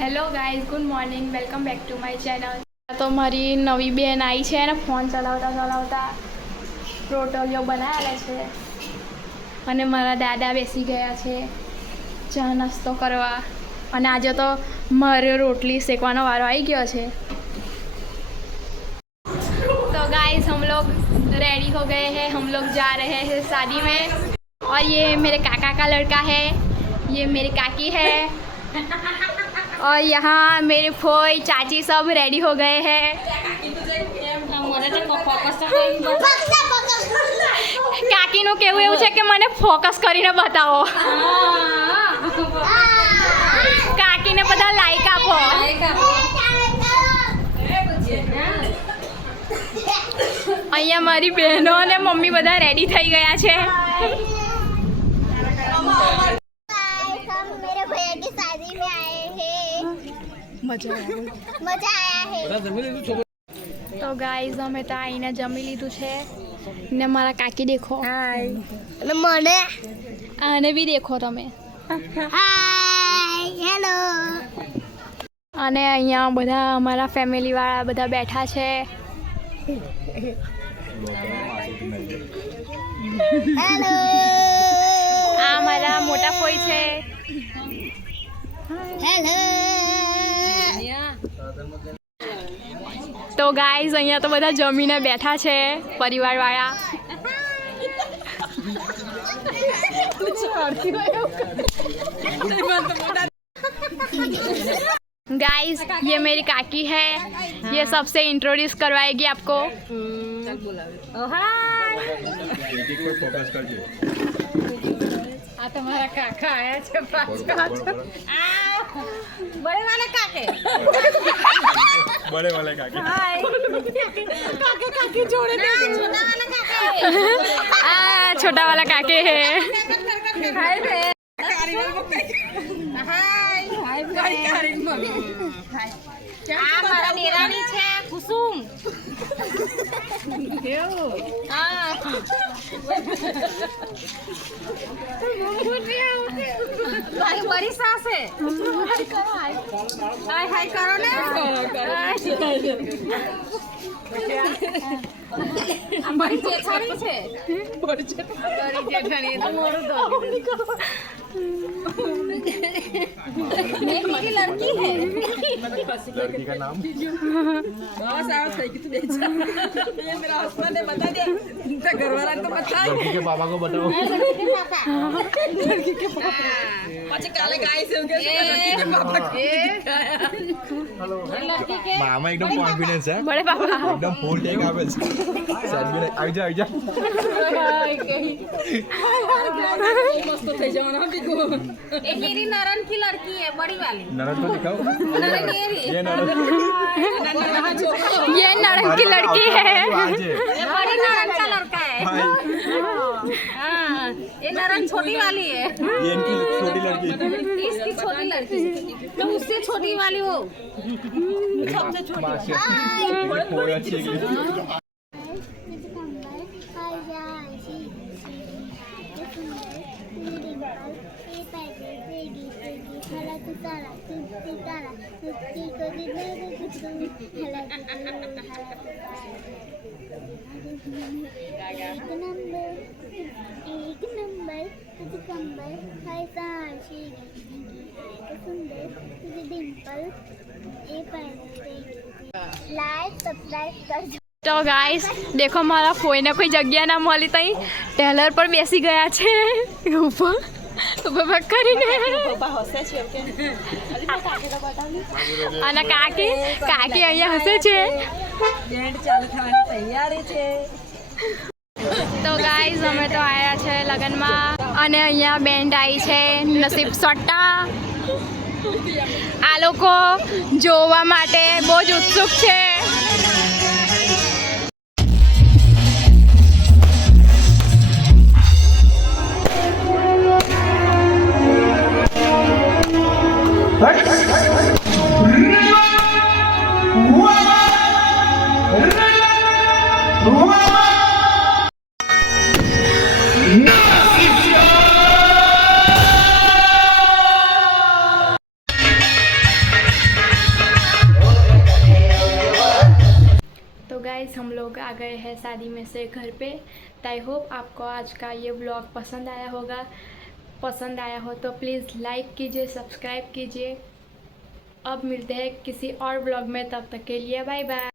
Hello guys, good morning, welcome back to my channel. તો મારી નવી બેન આવી છે અને ફોન ચલાવતા રોટલીઓ બનાવેલા છે અને મારા દાદા બેસી ગયા છે ચા નાસ્તો કરવા. અને આજે તો મારે રોટલી શેકવાનો વારો આવી ગયો છે. तो गाइस हम लोग रेडी हो गए हैं, हम लोग जा रहे हैं शादी में. और ये मेरे काका का लड़का है, ये मेरी काकी है और यहाँ मेरे फोई चाची सब रेडी हो गए हैं. કાકીનું કેવું એવું છે કે મને ફોકસ કરીને બતાવો. કાકીને બધા લાઈક આપો. અહીંયા મારી બહેનો અને મમ્મી બધા રેડી થઈ ગયા છે. मेरे भैया की शादी में आए हैं, मजा आया है. તો ગાઈઝ અમે તો આઈને જમી લીધું છે ને મારા કાકી દેખો. અને મને આને બી દેખો તમે. Hi hello. અને અહીંયા બધા અમારા ફેમિલી વાળા બધા બેઠા છે. હેલો. આ મારા મોટા ફોઈ છે. હેલો. તો ગાઈઝ અહીંયા તો બધા જમીને બેઠા છે પરિવારવાળા. गाइस ये मेरी काकी है, ये सबसे इंट्रोड्यूस करवाएगी आपको. तुम्हारा काका आया है बड़े वाले काके बड़े वाले काके काके काके जोड़े छोटा वाला काके छोटा वाला काके है. हाय बे हाय हाय हाय मम्मी हाय આ મારા દેરાણી છે કુસુમ. હા મારી બડી સાસ છે. હાય હાય કરો ને. આ બડી જેઠાણી છે. બડી જેઠાણી તો મોરું દો. मेरी लड़की है. लड़की का नाम बस आओ सही कि तू बेचा ये मेरा हस्बैंड है. बता दे तो घर वाला तो बता. लड़की के पापा को बताओ. लड़की के पापा अच्छा काले गाय से उनके लड़की के पापा लड़की के मामा एकदम कॉन्फिडेंस है. बड़े पापा एकदम फुल टेक આવે છે. સાહેબ આવી જા मस्त થઈ જવાનો બીગો. ये मेरी नरन की लड़की है बड़ी वाली. नरन को दिखाओ. नरन ये नरन ये नरन की लड़की है. ये बड़ी नरन का लड़का है. हाँ ये नरन छोटी वाली है. ये इनकी छोटी लड़की. इसकी छोटी लड़की तो उससे छोटी वाली वो सबसे छोटी. कोई अच्छी है. एक नंबर कंबर हाय साशी सुंदर तुझे डिंपल ए लाइक सब्सक्राइब कर. તો ગાઈસ દેખો મારા ફોઈને કોઈ જગ્યા ના મળી તઈ ટેલર પર બેસી ગયા છે ઉપર ઉભા કરીને. અને કાકી કાકી અહીંયા હસે છે. તો ગાઈઝ અમે તો આવ્યા છે લગ્નમાં અને અહીંયા બેન્ડ આવી છે નસીબ સટ્ટા. આ લોકો જોવા માટે બહુ જ ઉત્સુક છે. गाइस हम लोग आ गए हैं शादी में से घर पे। आई होप आपको आज का ये व्लॉग पसंद आया होगा। पसंद आया हो तो प्लीज़ लाइक कीजिए, सब्सक्राइब कीजिए। अब मिलते हैं किसी और व्लॉग में, तब तक के लिए बाय बाय।